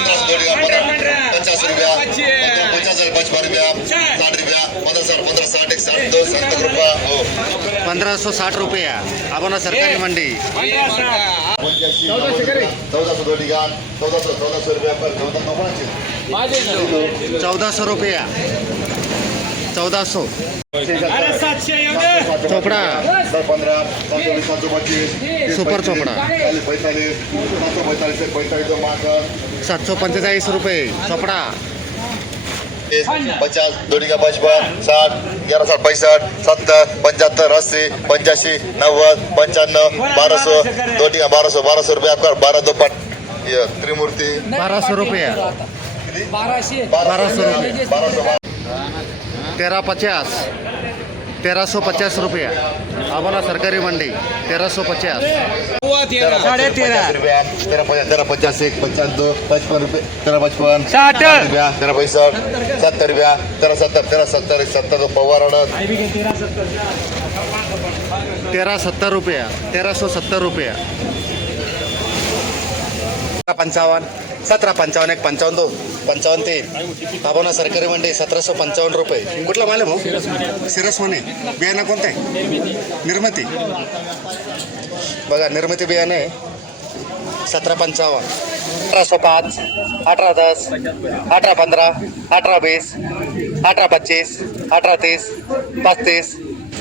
पंद्रह सौ पंद्रह पचास रुपया पचास हजार पचपन रुपया साठ रुपया पंद्रह साठ पंद्रह साठ एक साठ दो सत्तर रुपया हो. पंधराशे साठ रुपया. आपण सरकारी मंडी. चौदह सौ दो टका चौदह सौ चौदह सौ रुपया पर चौदह सौ रुपया. चौदा सौ चोपड़ा. सुपर चोपड़ा. सातशे पंचेचाळीस रुपये. चोपडा. पचास दो टका पचपन साठ ग्यारह साठ पैंसठ सत्तर पचहत्तर अस्सी पंचासी नव्वद पंचानवे बारह सौ दो टका बारह सौ बारह सौ रुपया आपका बारह दो पट त्रिमूर्ति बारह सौ रुपये. बारह सौ तेरा सौ पचास रुपया आपण सरकारी मंडी तेरा सौ पचास साडे तेरा रुपया तेरह पचास तेरह पचास एक पचास दो पचपन रुपये तेरह पचपन साठ. रुपया तेरह पैंसठ सत्तर रुपया तेरह सत्तर तेरह सत्तर एक सत्तर दो पवार अडत तेरा सत्तर रुपया तेरा सौ सत्तर रुपया पंचावन्न सतरा पंचावन्न एक पंचावन्न दो पंचावन्न तीन. आपण सरकारी मंडी सतराशे पंचावन्न रुपये. कुठला माल भाऊ? सिरस म्हणे बियाणं कोणतं? आहे निर्मिती. बघा निर्मिती बियाणं आहे. सतरा पंचावन्न अठराशे पाच अठरा दस अठरा पंधरा अठरा वीस अठरा पच्चीस अठरा तीस पस्तीस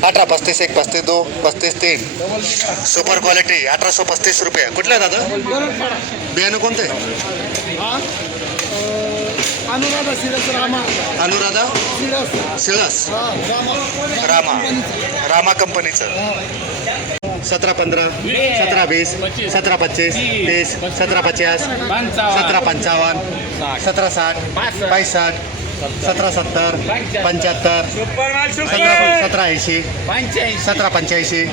अठरा पस्तीस एक पस्तीस दो पस्तीस तीन. सुपर क्वालिटी अठराशे पस्तीस रुपये. कुठलं दादा? बियाणं कोणतं? अनुराधा सिळस रामा. रामा. कंपनीचं. सतरा पंधरा सतरा वीस सतरा पच्चीस तीस सतरा पचास सतरा पंचावन्न सतरा साठ पासष्ट. सतरा सत्तर पंच्याहत्तर सतरा सतरा ऐंशी सतरा पंच्याऐंशी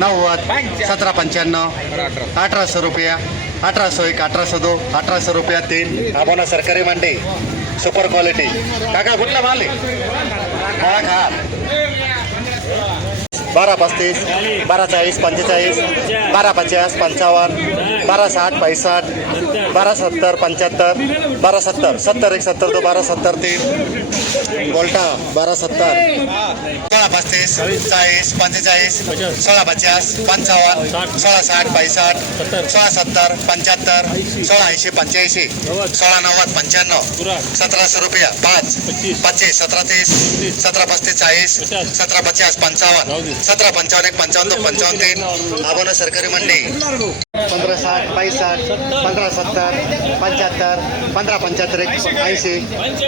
नव्वद सतरा पंच्याण्णव अठराशे रुपया अठराशे एक अठराशे दो अठराशे रुपया तीन. आबोना सरकारी मंडी. सुपर क्वालिटी काका कुठला माल आहे? खा. बारा पस्तीस बारा चाळीस पंचेचाळीस बारा पचास पंचावन्न बारा साठ पैंसष्ट बारा सत्तर पंच्याहत्तर बारा सत्तर. सत्तर एक सत्तर दो बारा सत्तर तीन. बोलटा बारा सत्तर. सोळा पस्तीस चाळीस पंचेचाळीस सोळा पचास पंचावन्न सोळा साठ पैंसष्ट सोळा सत्तर पंच्याहत्तर सोळा ऐंशी पंच्याऐंशी सोळा नव्वद पंच्याण्णव सतराशे रुपया पाच पच्चीस. सतरा तीस सतरा पस्तीस चाळीस सतरा पचास पंचावन्न सतरा पंचावन्न एक पंचावन्न पंचावन्न तीन. आपण सरकारी मंडी. पंधरा साठ पैंसष्ट पंधरा सत्तर पंच्याहत्तर पंधरा पंच्याहत्तर एक ऐंशी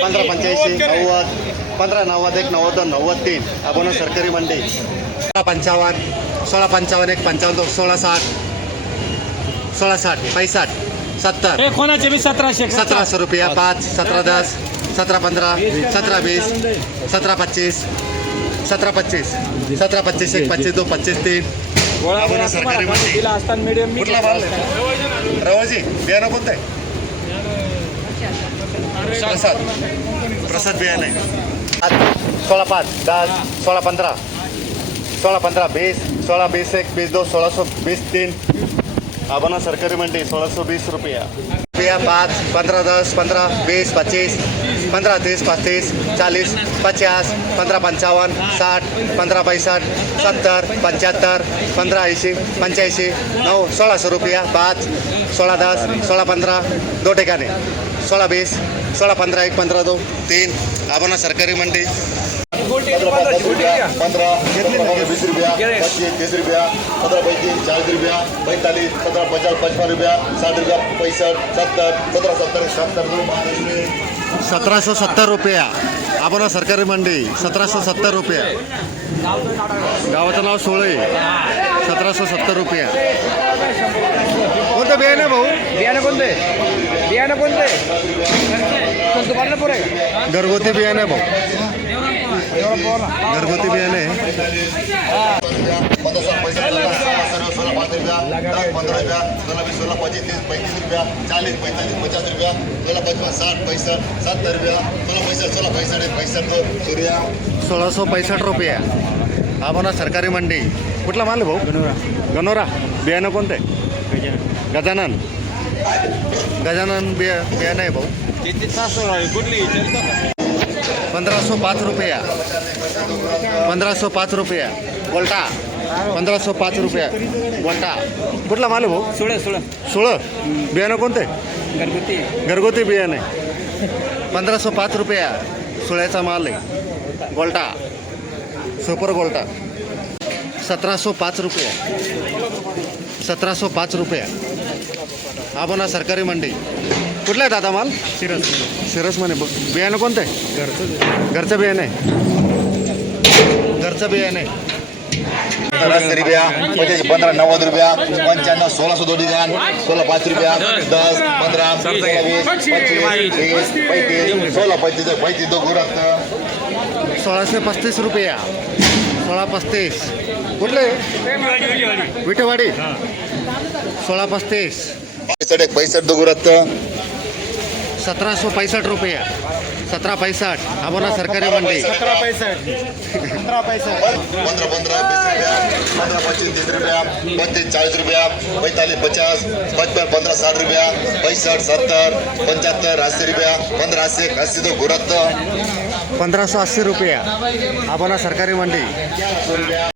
पंधरा पंच्याऐंशी नव्वद पंधरा नव्वद एक नव्वद दोन नव्वद तीन. आपण सरकारी मंडी. सोळा पंचावन्न सोळा पंचावन्न एक पंचावन्न सोळा साठ सोळा साठ पैंसष्ट सत्तर. हे कोणाचे बी सतराशे सतराशे रुपया पाच सतरा दस सतरा पंधरा सतरा वीस सतरा पच्चीस सतरा पच्चीस सतरा पच्चीस एक पच्चीस दो पच्चीस तीन. आपण सरकारी मंडी. मीडियम कुठला माल? रवाजी बियाणं कोणतं? आहे प्रसाद. प्रसाद बियाणं. आहे पाच, सोळा पाच दहा सोळा पंधरा. सोळा पंधरा बीस सोळा बीस एक बीस दो सोळा सौ बीस तीन. आपण सरकारी मंडी सोळा सौ बीस रुपया. रुपया पाच पंद्रह दस पंद्रह बीस पच्चीस पंद्रह तीस पस्तीस चालीस पचास पंद्रह पंचावन्न साठ पंद्रह पैंसठ सत्तर पंच्याहत्तर पंधरा ऐंशी पंच्याऐंशी नऊ सोळाशे रुपया पाच सोळा दस सोळा पंधरा दो ठिकाणी. सोळा बीस सोळा पंधरा एक पंधरा दो तीन. आपण सरकारी मंडी पंद्रह दस रुपया पंद्रह पंद्रह बीस रुपया पच्चीस तीस रुपया पंद्रह पैंतीस चालीस रुपया पैंतालीस सत्रह पचास पचपन रुपया साठ रुपया पैंसठ सत्तर सत्तर सत्तर दो महालक्ष्मी सतराशे सत्तर रुपया. आपण सरकारी मंडी सतराशे सत्तर रुपया. गावाचं नाव सोळे. सतराशे सत्तर रुपया. कोणतं बियाणं भाऊ? बियाणं कोणते? बियाणं कोणते? घरगुती बियाणं भाऊ. घरगुती बियाणं. सोलह सोलह पाँच रुपया दस पंद्रह रुपया सोलह बीस सोलह पच्चीस तीस पैंतीस रुपया चालीस पैंतालीस पचास रुपया सोलह पचपन साठ पैंसठ सत्तर रुपया. सोलह पैंसठ सोलह पैंसठ एक पैंसठ दो सूर्या सोळाशे पैंसष्ट रुपया आपण सरकारी मंडी. कुठला माल भाऊ? गनोरा बियाणं कोणतं? आहे गजानन. गजानन बिया बियाणं आहे भाऊ. कुठली? पंधराशे पाच रुपया. पंधराशे पाच रुपया. गोल्टा पंधराशे पाच रुपया. गोल्टा कुठला माल भाऊ? सोळा सोळा. सोळं. बियाणं कोणतं? घरगुती. घरगुती बियाणं. आहे पंधराशे पाच रुपया. सोळ्याचा माल आहे. गोल्टा सुपर गोल्टा सतराशे पाच रुपया. सतराशे पाच रुपया. हा बोना सरकारी मंडी. कुठला आहे दादा माल? सिरस सिरस म्हणे बघ बियाणं कोणतं आहे? घरचं घरचं बियाणं आहे. घरचं बियाणं आहे. अस्सी रुपया पचास पंधरा नव्वद रुपया पंच्याण्णव सोळा सौ दो डिजाइन सोलह पाँच रुपया दस पंद्रह सोलह बीस पच्चीस तीस पैंतीस सोलह पैंतीस पैंतीस दो गुरत सोळाशे पस्तीस रुपया. सोळा पस्तीस. कुठले विटेवाडी. सोळा पस्तीस. पैसठ एक पैसठ दो गुरत सतराशे पैंसठ रुपया. सतरा पैंसठ. हा बोला सरकारी मंडी. सतरा पैसठ. पंधरा पैसठ. पंद्रह पंद्रह बीस रुपया. पंद्रह पच्चीस तीस रुपया. बत्तीस चालीस रुपया. पैंतालीस पचास. पचपन पंद्रह साठ रुपया. पैंसठ सत्तर पंचहत्तर अस्सी रुपया. पंद्रह अस्सी अस्सी दो गुरत पंधराशे अस्सी रुपया. हा बोला सरकारी मंडी.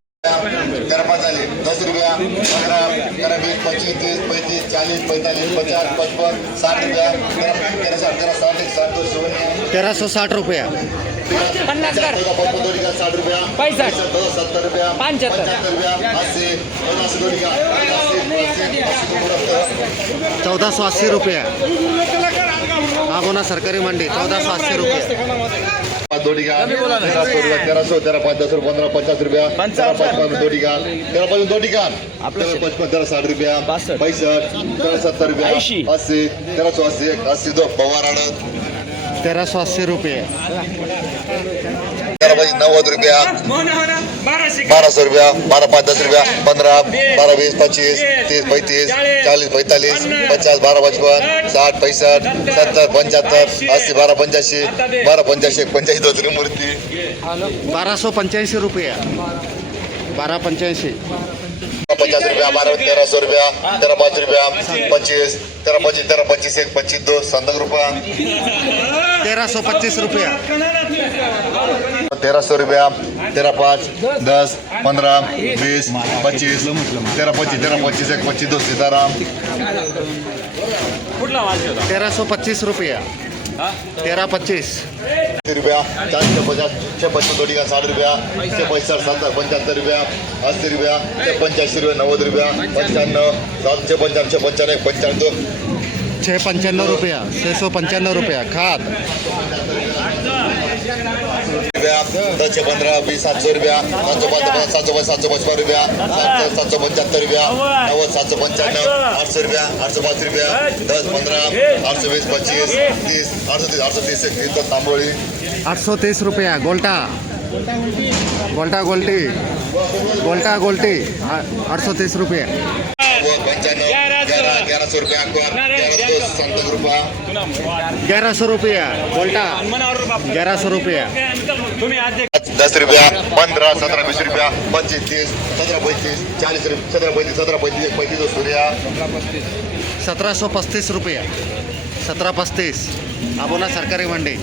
तेरह पैंतालीस दस रुपया पंद्रह तेरह बीस पच्चीस तीस पैंतीस चालीस पैंतालीस पचास पचपन साठ रुपया तेरह तेरह साठ तेरह साठ एक साठ दो शून्य. तेराशे साठ रुपया. पन्नास पचपन का साठ रुपया. पैंसठ. सत्तर रुपया. पंचहत्तर रुपया. अस्सी पचास दो का. अस्सी अस्सी अस्सी रुपया. हा सरकारी मंडी चौदाशे अस्सी रुपया. दो टीका तेरह सौ रुपया तेरह सौ तेरह पाँच दस रुपया. पंद्रह पचास रुपया तेरह पचपन दो टीका तेरह पचपन दो टीका तेरह पचपन तेरह साठ रुपया. पैंसठ तेरह सत्तर रुपया. अस्सी तेरह सौ अस्सी अस्सी दो पवार तेराशे अस्सी रुपया. नव्वद रुपया बाराशे सौ रुपया बारह पाँच दस रुपया पंद्रह बारह बीस पच्चीस तीस पैंतीस चालीस पैंतालीस पचास बारह पचपन साठ पैंसठ सत्तर पंचहत्तर अस्सी बारह पंच्याऐंशी बारह पंच्याऐंशी एक पंच्याऐंशी दो त्रिमूर्ती बाराशे पंच्याऐंशी रुपया. बारा पंच्याऐंशी. पचास रुपया बारह तेरह सौ रुपया तेरह पाँच रुपया पच्चीस तेरह पच्चीस तेरह पच्चीस एक पच्चीस दो संदक रुपया. तेराशे पच्चीस रुपया। तेरह सौ रुपया तेरह पाँच दस पंद्रह बीस पच्चीस तेरह पच्चीस तेरह पच्चीस एक पच्चीस दो सीताराम। ठेवता तेराशे पच्चीस रुपया। तेरा पच्चीस। रुपया चालीस से पचास छः पचपन दो टीका साठ रुपया छः पैंसठ सत्तर पंचहत्तर रुपया अस्सी रुपया छः पंच्याऐंशी रुपया नव्वद रुपया पंच्याण्णव सात छः पंचावन्न छः पंचावन्न एक पंचावन्न दो। छः पंच्याण्णव रुपया छः सौ पंच्याण्णव रुपया खाद। दस छः पंद्रह बीस सात सौ रुपया सात सौ पंद्रह सात सौ सात सौ पचपन रुपया सात सौ पंचहत्तर रुपया नव्वद सात सौ पंचानवे आठ सौ रुपया आठ सौ पाँच रुपया दस पंद्रह आठ सौ बीस पच्चीस तीस आठ सौ तीस आठ सौ तीस तांबोली आठशे तीस रुपया गोल्टा। गोल्टा गोल्टी। गोल्टा गोल्टी। आठ सौ तीस रुपया। पंचानवे ग्यारह ग्यारह सौ रुपया रुपया. ग्यारह सौ रुपया. दस रुपया पंद्रह सत्रह बीस रुपया पच्चीस तीस सत्रह पैंतीस चालीस रुपये सत्रह पैंतीस सत्रह पैंतीस एक पैंतीस दो सूर्या सतरा सौ पस्तीस रुपया. सतरा पस्तीस. आबोना सरकारी मंडी